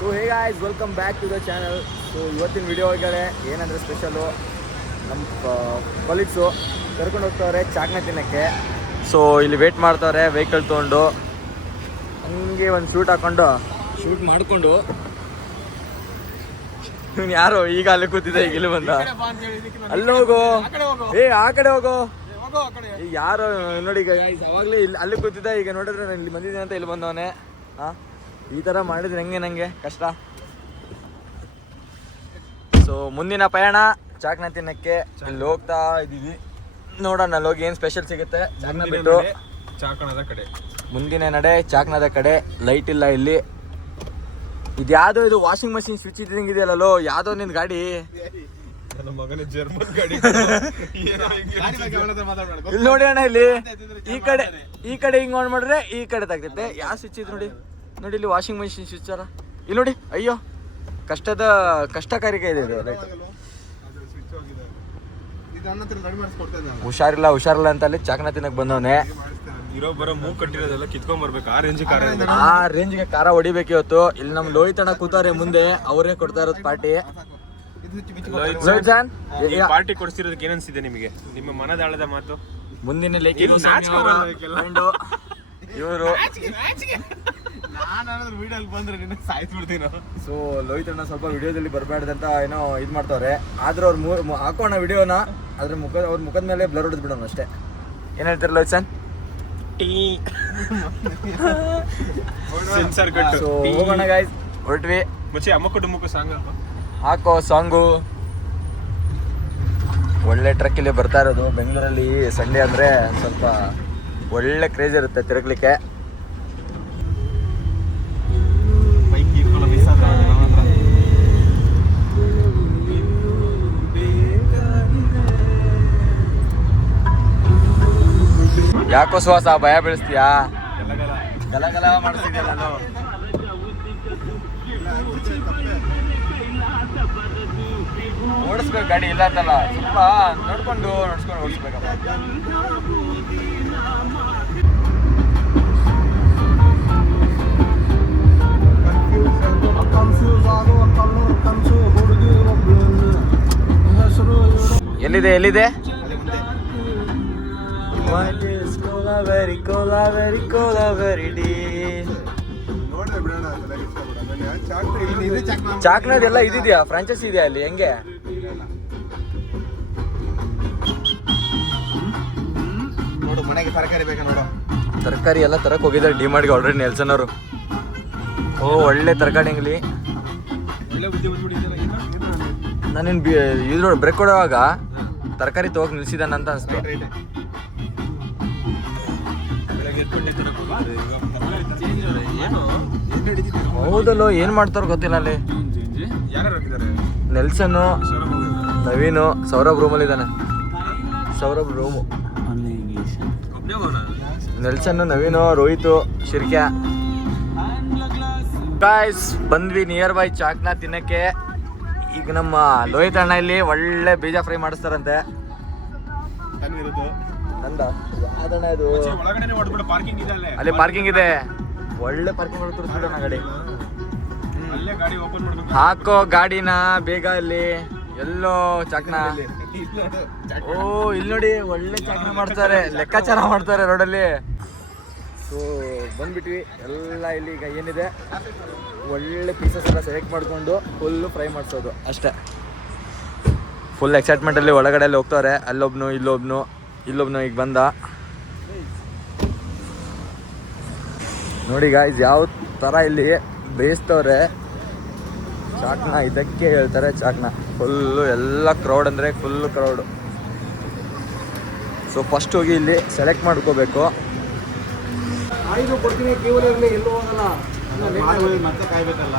So hey guys, welcome back to the channel. So ಇವತ್ತಿನ video ಒಳಗಡೆ ಏನಂದರೆ special, ನಮ್ಮ ಕೊಲೀಗ್ಸು ಕರ್ಕೊಂಡು ಹೋಗ್ತವ್ರೆ ಚಾಕ್ನ ತಿನ್ನೋಕ್ಕೆ. ಸೊ ಇಲ್ಲಿ ವೇಟ್ ಮಾಡ್ತವ್ರೆ ವೆಹಿಕಲ್ ತೊಗೊಂಡು. ಹಂಗೆ ಒಂದು ಶೂಟ್ ಹಾಕ್ಕೊಂಡು ಶೂಟ್ ಮಾಡಿಕೊಂಡು ಇವನು ಯಾರು ಈಗ ಅಲ್ಲಿ ಕೂತಿದ್ದೆ, ಈಗ ಇಲ್ಲಿ ಬಂದ. ಅಲ್ಲಿ ಹೋಗು, ಆ ಕಡೆ ಹೋಗು. ಈಗ ಯಾರು ನೋಡಿ, ಈಗ ಅವಾಗಲೇ ಇಲ್ಲಿ ಅಲ್ಲಿ ಕೂತಿದ್ದೆ, ಈಗ ನೋಡಿದ್ರೆ ನಾನು ಇಲ್ಲಿ ಬಂದಿದ್ದೀನಿ ಅಂತ ಇಲ್ಲಿ ಬಂದವನೇ. ಹಾಂ, ಈ ಥರ ಮಾಡಿದ್ರೆ ಹೆಂಗೆ ನನಗೆ ಕಷ್ಟ. ಸೊ ಮುಂದಿನ ಪಯಣ ಚಾಕ್ನ ತಿನ್ನಕ್ಕೆ ಇಲ್ಲಿ ಹೋಗ್ತಾ ಇದ್ದೀವಿ. ನೋಡೋಣ ಅಲ್ಲಿ ಹೋಗಿ ಏನು ಸ್ಪೆಷಲ್ ಸಿಗುತ್ತೆ. ಚಾಕ್ನ ಬಿಟ್ಟು ಚಾಕಣದ ಕಡೆ ಮುಂದಿನ ನಡೆ ಚಾಕ್ನದ ಕಡೆ. ಲೈಟ್ ಇಲ್ಲ ಇಲ್ಲಿ. ಇದು ಯಾವುದೋ ಇದು ವಾಷಿಂಗ್ ಮಷಿನ್ ಸ್ವಿಚ್ ಇದ್ದಂಗೆ ಇದೆಯಲ್ಲೋ, ಯಾವುದೋ ನಿನ್ನ ಗಾಡಿ. ನನ್ನ ಮಗನ ಜರ್ಮನ್ ಗಾಡಿ. ಇಲ್ಲಿ ನೋಡಿ ಅಣ್ಣ, ಇಲ್ಲಿ ಈ ಕಡೆ ಹಿಂಗೆ ಆನ್ ಮಾಡಿದ್ರೆ ಈ ಕಡೆ ತಾಗ್ತೈತೆ. ಯಾವ ಸ್ವಿಚ್ ಇದು ನೋಡಿ, ನೋಡಿ ಇಲ್ಲಿ ವಾಷಿಂಗ್ ಮಷಿನ್ ಸ್ವಿಚ್ ಅಲ್ಲ ಇಲ್ಲಿ ನೋಡಿ. ಅಯ್ಯೋ, ಕಷ್ಟಕಾರಿಕೆ ಇದೆ ಇದು. ರೈಟ್, ಹುಷಾರಿಲ್ಲ ಅಂತ ಅಲ್ಲಿ ಚಾಕ್ನ ತಿನ್ನಕ್ ಬಂದವನೇ. ಇರೋ ಬರೋ ಮೂಗ್ ಕಟ್ಟಿರೋದೆಲ್ಲ ಕಿತ್ಕೊಂಡ್ ಬರ್ಬೇಕು. ಆ ರೇಂಜ್ಗೆ ಕಾರ ಹೊಡಿಬೇಕು ಇವತ್ತು. ಇಲ್ಲಿ ನಮ್ಮ ಲೋಹಿತ್ ಅಣ್ಣ ಕೂತಾರೆ ಮುಂದೆ, ಅವರೇ ಕೊಡ್ತಾ ಇರೋದು ಪಾರ್ಟಿ. ಪಾರ್ಟಿ ಕೊಡಿಸಿರೋದಕ್ಕೆ ಏನನ್ಸಿದೆ ನಿಮಗೆ? ನಿಮ್ಮ ಮನದಾಳದ ಮಾತು. ಮುಂದಿನ ಇವರು ಸೊ ಲೋಹಿತ್ ಅಣ್ಣ ಸ್ವಲ್ಪ ವಿಡಿಯೋದಲ್ಲಿ ಬರಬಾರ್ದಂತ ಏನೋ ಇದು ಮಾಡ್ತಾವ್ರೆ. ಆದ್ರೂ ಅವ್ರು ಹಾಕೋಣ ವಿಡಿಯೋನ, ಆದ್ರೆ ಅವ್ರ ಮುಖದ ಮೇಲೆ ಬ್ಲರ್ ಹೊಡೆದ್ ಬಿಡೋಣ ಅಷ್ಟೇ. ಏನ್ ಹೇಳ್ತೀರ ಲೋಹಿತ್ ಸನ್? ಹೋಗೋಣ ಗಾಯ್ಸ್, ಹೊರಟ್ವಿ. ಮಚ್ಚಿ ಅಮ್ಮಕ್ಕ ಡುಮ್ಮಕ್ಕ ಸಾಂಗ್ ಹಾಕೋ ಸಾಂಗು. ಒಳ್ಳೆ ಟ್ರಕ್ ಇಲ್ಲಿ ಬರ್ತಾ ಇರೋದು. ಬೆಂಗಳೂರಲ್ಲಿ ಸಂಡೇ ಅಂದರೆ ಸ್ವಲ್ಪ ಒಳ್ಳೆ ಕ್ರೇಜ್ ಇರುತ್ತೆ ತಿರುಗಲಿಕ್ಕೆ. ಯಾಕೋ ಸುವಾಸ ಭಯ ಬೀಳಿಸ್ತೀಯಾ? ಗಲಗಲ ಮಾಡಿಸ್ತಿದ್ಯಲ್ಲ. ಓಡಿಸ್ಬೇಕು ಗಾಡಿ, ಇಲ್ಲ ಅಂತಲ್ಲ, ಸ್ವಲ್ಪ ನೋಡ್ಕೊಂಡು ಓಡಿಸ್ಬೇಕಪ್ಪ. ಎಲ್ಲಿದೆ ಚಾಕ್ನದೆಲ್ಲ ಇದಿದ್ಯಾ? ಫ್ರಾಂಚೈಸಿ ಇದೆಯಾ ಅಲ್ಲಿ? ಹೆಂಗೆ ನೋಡು, ಮನೆಗೆ ತರಕಾರಿ ಬೇಕಾ ನೋಡು. ತರಕಾರಿ ಎಲ್ಲ ತರಕ್ ಹೋಗಿದ್ದಾರೆ ಡಿಮಾರ್ಟ್ಗೆ ಆಲ್ರೆಡಿ ನೆಲ್ಸನ್ ಅವರು. ಓ, ಒಳ್ಳೆ ತರಕಾರಿ ಅಂಗಡಿ. ನಾನಿನ್ ಇದ್ರ ಬ್ರೇಕ್ ಕೊಡುವಾಗ ತರಕಾರಿ ತಗೋಕ್ ನಿಲ್ಸಿದಾನಂತ ಅನ್ಸ್ತು. ಹೌದಲ್ಲೋ, ಏನ್ ಮಾಡ್ತಾರ ಗೊತ್ತಿಲ್ಲ ಅಲ್ಲಿ. ನೆಲ್ಸನ್ನು, ನವೀನು, ಸೌರಭ್ ರೂಮಲ್ಲಿ ಇದ್ದಾನೆ. ಸೌರಭ್ ರೂಮು, ನೆಲ್ಸನ್ನು, ನವೀನು, ರೋಹಿತು, ಶಿರ್ಕ್ಯಾ. ಗಾಯ್ಸ್, ಬಂದ್ವಿ ನಿಯರ್ ಬೈ ಚಾಕ್ನ ತಿನ್ನಕ್ಕೆ. ಈಗ ನಮ್ಮ ಲೋಹಿತ್ ಅಣ್ಣ ಇಲ್ಲಿ ಒಳ್ಳೆ ಬೀಜ ಫ್ರೈ ಮಾಡಿಸ್ತಾರಂತೆ. ಅಲ್ಲಿ ಪಾರ್ಕಿಂಗ್ ಇದೆ, ಒಳ್ಳೆ ಪಾರ್ಕಿಂಗ್ ಮಾಡಿ ತೋರಿಸ್ಬಿಡೋಣ ಗಾಡಿ. ಹಾಕೋ ಗಾಡಿನ ಬೇಗ. ಇಲ್ಲಿ ಎಲ್ಲೋ ಚಾಕ್ನ. ಓ, ಇಲ್ಲಿ ನೋಡಿ, ಒಳ್ಳೆ ಚಾಕ್ನ ಮಾಡ್ತಾರೆ, ಲೆಕ್ಕಾಚಾರ ಮಾಡ್ತಾರೆ ರೋಡಲ್ಲಿ. ಸೊ ಬಂದ್ಬಿಟ್ವಿ ಎಲ್ಲ. ಇಲ್ಲಿ ಈಗ ಏನಿದೆ, ಒಳ್ಳೆ ಪೀಸಸ್ ಎಲ್ಲ ಸೆಲೆಕ್ಟ್ ಮಾಡಿಕೊಂಡು ಫುಲ್ಲು ಫ್ರೈ ಮಾಡಿಸೋದು ಅಷ್ಟೇ. ಫುಲ್ ಎಕ್ಸೈಟ್ಮೆಂಟಲ್ಲಿ ಒಳಗಡೆ ಹೋಗ್ತಾರೆ. ಅಲ್ಲೊಬ್ನು, ಇಲ್ಲೊಬ್ನು ಈಗ ಬಂದ. ನೋಡಿ ಗಾಯ್ಸ್, ಯಾವ ಥರ ಇಲ್ಲಿ ಬೇಯಿಸ್ತವ್ರೆ ಚಾಕ್ನ. ಇದಕ್ಕೆ ಹೇಳ್ತಾರೆ ಚಾಕ್ನ. ಫುಲ್ಲು ಎಲ್ಲ ಕ್ರೌಡ್ ಅಂದರೆ ಫುಲ್ಲು ಕ್ರೌಡು. ಸೊ ಫಸ್ಟ್ ಹೋಗಿ ಇಲ್ಲಿ ಸೆಲೆಕ್ಟ್ ಮಾಡ್ಕೋಬೇಕು. ಕೊಡ್ತೀನಿ, ಎಲ್ಲೂ ಹೋಗಲ್ಲ. ಮತ್ತೆ ಕಾಯ್ಬೇಕಲ್ಲ.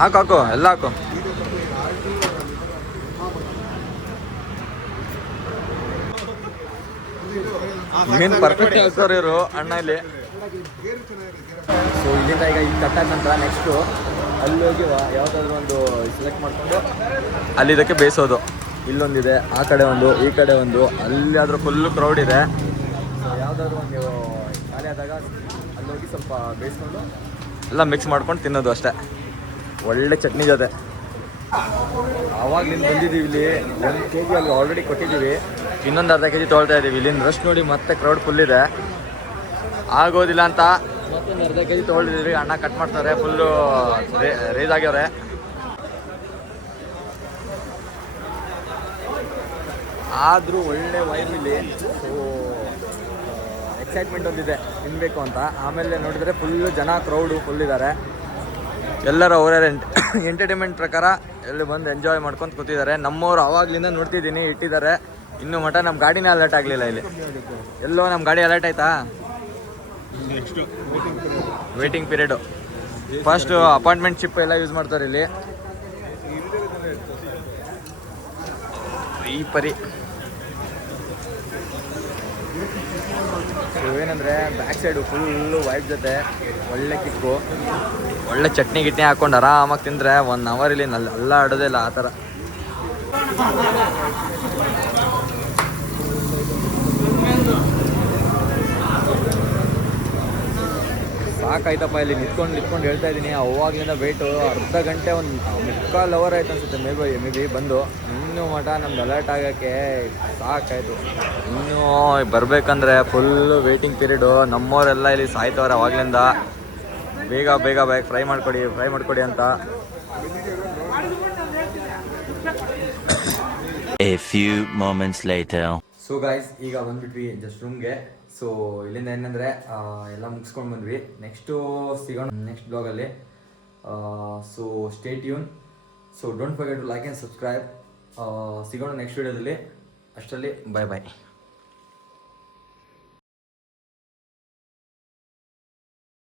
ಹಾಕು ಎಲ್ಲ ಹಾಕು. ಮೀನು ಪರ್ಫೆಕ್ಟ್ ಹಾಕೋರು ಇವರು ಅಣ್ಣ ಇಲ್ಲಿ. ಸೊ ಇಲ್ಲಿಂದ ಈಗ ಇಲ್ಲಿ ಕಟ್ಟಾದ ನಂತರ ನೆಕ್ಸ್ಟು ಅಲ್ಲಿ ಹೋಗಿ ಯಾವುದಾದ್ರೂ ಒಂದು ಸೆಲೆಕ್ಟ್ ಮಾಡಿಕೊಂಡು ಅಲ್ಲಿ ಇದಕ್ಕೆ ಬೇಯಿಸೋದು. ಇಲ್ಲೊಂದಿದೆ, ಆ ಕಡೆ ಒಂದು, ಈ ಕಡೆ ಒಂದು, ಅಲ್ಲಿಯಾದರೂ ಫುಲ್ಲು ಕ್ರೌಡ್ ಇದೆ. ಸೊ ಯಾವುದಾದ್ರೂ ಒಂದು ಖಾಲಿ ಆದಾಗ ಅಲ್ಲಿ ಹೋಗಿ ಸ್ವಲ್ಪ ಬೇಯಿಸ್ಕೊಂಡು ಎಲ್ಲ ಮಿಕ್ಸ್ ಮಾಡ್ಕೊಂಡು ತಿನ್ನೋದು ಅಷ್ಟೇ. ಒಳ್ಳೆ ಚಟ್ನಿ ಜೊತೆ. ಆವಾಗಲಿಂದ ಬಂದಿದ್ದೀವಿ ಇಲ್ಲಿ, 1 kg ಅಲ್ಲಿ ಆಲ್ರೆಡಿ ಕೊಟ್ಟಿದ್ದೀವಿ, ಇನ್ನೊಂದು ಅರ್ಧ kg ತೊಗೊಳ್ತಾ ಇದ್ದೀವಿ. ಇಲ್ಲಿಂದ ರಶ್ ನೋಡಿ ಮತ್ತೆ ಕ್ರೌಡ್ ಫುಲ್ ಇದೆ, ಆಗೋದಿಲ್ಲ ಅಂತ ಮತ್ತೊಂದು ಅರ್ಧ kg ತೊಗೊಳ್ತಿದ್ದೀವಿ. ಅಣ್ಣ ಕಟ್ ಮಾಡ್ತಾರೆ, ಫುಲ್ಲು ರೇಜ್ ಆಗ್ಯವ್ರೆ. ಆದರೂ ಒಳ್ಳೆ ವೈಬ್ ಇಲ್ಲಿ. ಸೊ ಎಕ್ಸೈಟ್ಮೆಂಟ್ ಒಂದಿದೆ ತಿನ್ನಬೇಕು ಅಂತ. ಆಮೇಲೆ ನೋಡಿದ್ರೆ ಫುಲ್ಲು ಜನ, ಕ್ರೌಡು ಫುಲ್ ಇದ್ದಾರೆ. ಎಲ್ಲರೂ ಅವರ ಎಂಟರ್ಟೈನ್ಮೆಂಟ್ ಪ್ರಕಾರ ಎಲ್ಲಿ ಬಂದು ಎಂಜಾಯ್ ಮಾಡ್ಕೊಂಡು ಕೂತಿದ್ದಾರೆ. ನಮ್ಮವ್ರು ಆವಾಗಲಿಂದ ನೋಡ್ತಿದ್ದೀನಿ ಇಟ್ಟಿದ್ದಾರೆ, ಇನ್ನೂ ಮಟ ನಮ್ಮ ಗಾಡಿನೇ ಅಲರ್ಟ್ ಆಗಲಿಲ್ಲ. ಇಲ್ಲಿ ಎಲ್ಲೋ ನಮ್ಮ ಗಾಡಿ ಅಲರ್ಟ್ ಆಯ್ತಾ? Waiting period. First appointment ship ಎಲ್ಲ ಯೂಸ್ ಮಾಡ್ತಾರೆ ಇಲ್ಲಿ. ಈ ಪರಿ ಏನಂದರೆ ಬ್ಯಾಕ್ ಸೈಡು ಫುಲ್ಲು ವೈಟ್ ಜೊತೆ ಒಳ್ಳೆ ಕಿಕ್ಕು, ಒಳ್ಳೆ ಚಟ್ನಿ ಗಿಟ್ನಿ ಹಾಕ್ಕೊಂಡು ಆರಾಮಾಗಿ ತಿಂದರೆ 1 hour ಇಲ್ಲಿ ಎಲ್ಲ ಆಡೋದೇ ಇಲ್ಲ ಆ ಥರ. ಸಾಕಾಯ್ತಪ್ಪ ಇಲ್ಲಿ ನಿಂತ್ಕೊಂಡು ಹೇಳ್ತಾ ಇದ್ದೀನಿ. ಅವಾಗಲಿಂದ ವೆಯ್ಟು ಅರ್ಧ ಗಂಟೆ, 1.25 hour ಆಯ್ತು ಅನ್ಸುತ್ತೆ ಮೇ ಬಿ ಬಂದು. ಇನ್ನೂ ಮಠ ನಮ್ದು ಅಲರ್ಟ್ ಆಗೋಕ್ಕೆ ಸಾಕಾಯಿತು. ಇನ್ನೂ ಬರಬೇಕಂದ್ರೆ ಫುಲ್ಲು ವೇಟಿಂಗ್ ಪೀರಿಯಡು. ನಮ್ಮವರೆಲ್ಲ ಇಲ್ಲಿ ಸಾಯ್ತವ್ರೆ ಅವಾಗಲಿಂದ. ಬೇಗ ಫ್ರೈ ಮಾಡಿಕೊಡಿ ಅಂತ. A few moments later. So guys, ಈಗ ಬಂದ್ಬಿಟ್ವಿ ಜಸ್ಟ್ ರೂಮ್ಗೆ. ಸೊ ಇಲ್ಲಿಂದ ಏನಂದರೆ ಎಲ್ಲ ಮುಗಿಸ್ಕೊಂಡು ಬಂದ್ವಿ. ನೆಕ್ಸ್ಟು ಸಿಗೋಣ ನೆಕ್ಸ್ಟ್ ಬ್ಲಾಗಲ್ಲಿ. So stay tune. So don't forget to like and subscribe. ಸಿಗೋಣ ನೆಕ್ಸ್ಟ್ ವೀಡಿಯೋದಲ್ಲಿ. ಅಷ್ಟರಲ್ಲಿ ಬೈ.